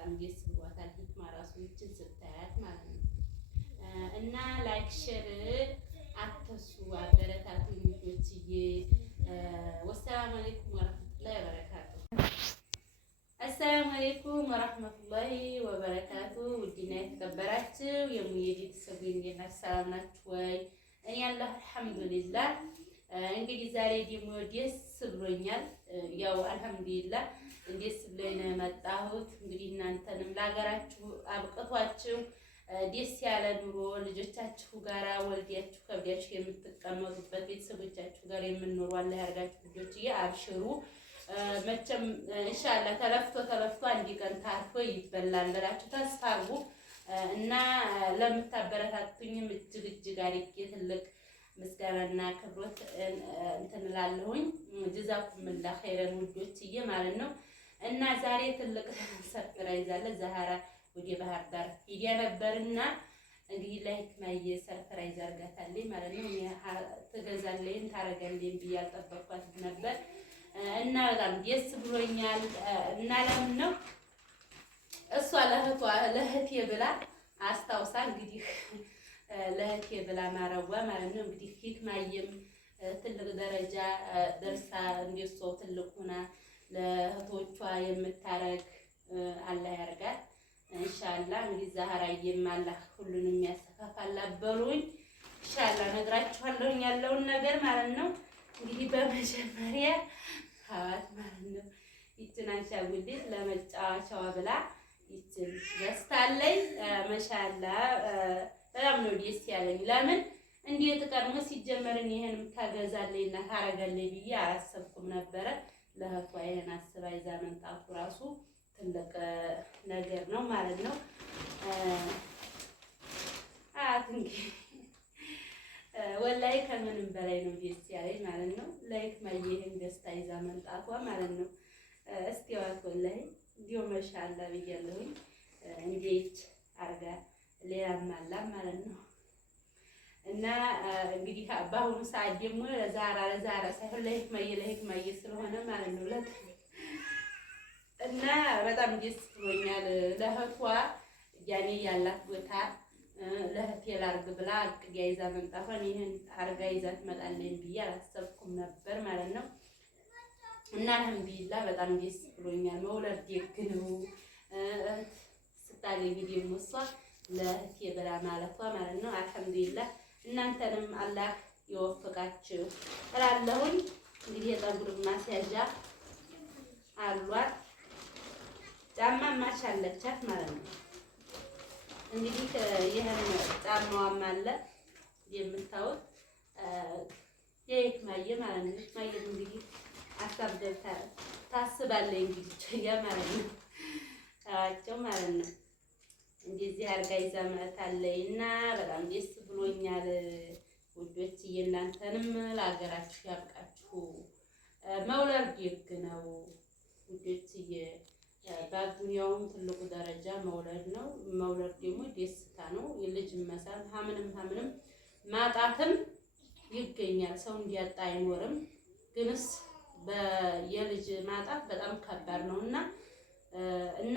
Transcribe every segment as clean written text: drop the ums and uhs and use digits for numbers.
በጣም ደስ ብሏታል። ሂክማ ራሱ ይችን ስታያት ማለት ነው። እና ላይክ ሼር አትርሱ፣ አበረታቱ ልጆችዬ። ወሰላሙ አለይኩም ወራህመቱላሂ ወበረካቱ። አሰላሙ አለይኩም ወራህመቱላሂ ወበረካቱ። ውድና የተከበራችሁ የሙዬ ቤተሰብ እንዴት ናችሁ? ሰላም ናችሁ ወይ? እኔ አላህ አልሐምዱሊላህ። እንግዲህ ዛሬ ደግሞ ደስ ብሎኛል። ያው አልሐምዱሊላህ ደስ ብሎኝ ነው የመጣሁት። እንግዲህ እናንተንም ለሀገራችሁ አብቅቷችሁ ደስ ያለ ኑሮ ልጆቻችሁ ጋራ ወልዲያችሁ ከብዳችሁ የምትቀመጡበት ቤተሰቦቻችሁ ጋር የምንኖሩ አላህ ያርጋችሁ ልጆችዬ። አብሽሩ። መቼም ኢንሻአላህ ተለፍቶ አንድ ቀን ታርፎ ይበላል ብላችሁ ተስፋ አድርጉ እና ለምታበረታቱኝም እጅግ አድርጌ ትልቅ ምስጋናና ክብሮት እንትን እላለሁኝ። ጀዛኩሙላህ ኸይረን ውዶችዬ ማለት ነው። እና ዛሬ ትልቅ ሰርፕራይዝ አለ። ዛህራ ወደ ባህር ዳር ሄዳ ነበርና እንግዲህ ለሂክማዬ ሰርፕራይዝ አድርጋታለች ማለት ነው። ትገዛለኝ ታረጋለኝ ብዬ አልጠበቅኳትም ነበር እና በጣም ደስ ብሎኛል። እና ለምን ነው እሷ ለእህቴ ብላ አስታውሳ እንግዲህ ለእህቴ ብላ ማረዋ ማለት ነው። እንግዲህ ሂክማዬም ትልቅ ደረጃ ደርሳ እንደሷ ትልቅ ሆና ለእህቶቿ የምታረግ አላህ ያርጋት ኢንሻአላህ። እንግዲህ ዛህራዬም አላህ ሁሉንም ያስተካክላል በሉኝ ኢንሻአላህ። ነግራችኋለሁ ያለውን ነገር ማለት ነው። እንግዲህ በመጀመሪያ ሀዋት ማለት ነው ይችን አንሻጉሊት ለመጫወቻዋ ብላ ይችን ገዝታለኝ። ማሻአላህ በጣም ነው ደስ ያለኝ። ለምን እንዴት ቀድሞ ሲጀመርን ይሄን ታገዛለኝና ታረጋለኝ ብዬ አላሰብኩም ነበረ። ለእህቷ ይሄን አስባ ይዛ መምጣቱ ራሱ ትልቅ ነገር ነው ማለት ነው። እንግዲህ ወላሂ ከምንም በላይ ነው ደስ ያለኝ ማለት ነው። ለሂክማዬ ይሄን ደስታ ይዛ መምጣቷ ማለት ነው። እስቲ ዋት ወላሂ እንዲሁ ማሻአላህ ብያለሁኝ። እንዴት አርጋ ሌላም አላ ማለት ነው። እና እንግዲህ በአሁኑ ሰዓት ደግሞ ለዛራ ሳይሆን ለሂክማዬ ስለሆነ ማለት ነው። እና በጣም ደስ ብሎኛል። ለእህቷ ያኔ ያላት ቦታ ለእህቴ ላርግ ብላ አቅዳ ይዛ መምጣቷን ይሄን አርጋ ይዛ ትመጣለች ብዬ አላሰብኩም ነበር ማለት ነው። እና አልሐምዱሊላህ በጣም ደስ ብሎኛል። መውለድ ደግ ነው። ስታገኝ ደግሞ እሷ ለእህቴ ብላ ማለቷ ማለት ነው። አልሐምዱሊላህ እናንተንም አላህ ይወፍቃችሁ እላለሁኝ። እንግዲህ የፀጉር ማስያዣ አሏት፣ ጫማ ማሻለቻት ማለት ነው። እንግዲህ ይሄን ጫማዋም አለ የምታዩት የሂክማዬ ማለት ነው። ሂክማዬ እንግዲህ አሳብ ገብታ ታስባለች እንግዲህ ያ ማለት ነው አቸው ማለት ነው። እንደዚህ አርጋ ይዛ መጣለች እና በጣም ደስ ብሎኛል ውዶችዬ። እናንተንም ለሀገራችሁ ያብቃችሁ። መውለድ ደግ ነው ውዶችዬ። በዱንያውም ትልቁ ደረጃ መውለድ ነው። መውለድ ደግሞ ደስታ ነው። የልጅ መሳም ሀምንም ማጣትም ይገኛል። ሰው እንዲያጣ አይኖርም። ግንስ የልጅ ማጣት በጣም ከባድ ነው እና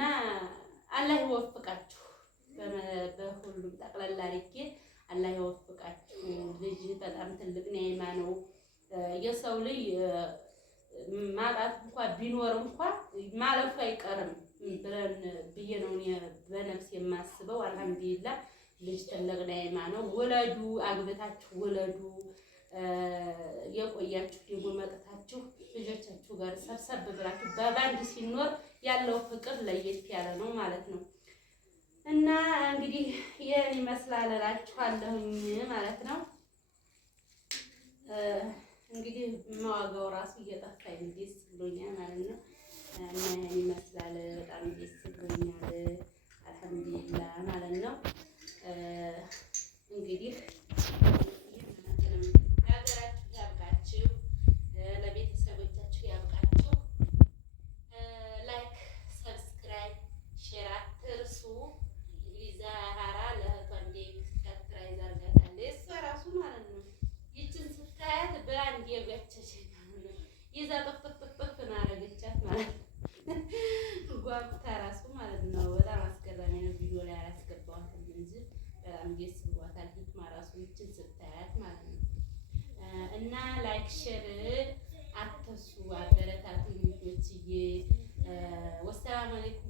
አላህ ይወፍቃችሁ። በሁሉም ጠቅላላ አድርጌ አላህ ይወፍቃችሁ። ልጅ በጣም ትልቅ ኒዕማ ነው። የሰው ልጅ ማጣት እንኳን ቢኖር እንኳን ማለፉ አይቀርም ብለን ብዬ ነው በነፍስ የማስበው። አልሐምዱሊላህ ልጅ ትልቅ ኒዕማ ነው። ውለዱ፣ አግብታችሁ ውለዱ። የቆያችሁ ደግሞ መጥታችሁ ልጆቻችሁ ጋር ሰብሰብ ብላችሁ በባንድ ሲኖር ያለው ፍቅር ለየት ያለ ነው ማለት ነው። እና እንግዲህ ይሄን ይመስላል እላችኋለሁኝ ማለት ነው። እንግዲህ መዋጋው ራሱ እየጠፋኝ ደስ ብሎኛል ማለት ነው። እና ይሄን ይመስላል በጣም ደስ ብሎኛል አልሐምዱሊላህ ማለት ነው። እንግዲህ ለሀገራችሁ ያብቃችሁ፣ ለቤተሰቦቻችሁ ያብቃችሁ። ላይክ፣ ሰብስክራይብ፣ ሼር አትርሱ። ዛህራ ለእህቷ ሰርፕራይዝ አድርጋታለች እሷ ራሱ ማለት ነው። ይችን ስታያት ብራንድ የገቸች ይዛ ጥፍጥፍ ነው ያደረገቻት ማለት ነው። ጓጉታ ራሱ ማለት ነው። ያምርባታል። ሂክማ ራሱ ይችን ስታያት ማለት ነው። እና ላይክ ሼር አትርሱ፣ አበረታቱ ልጆችዬ። ወሰላም አለይኩም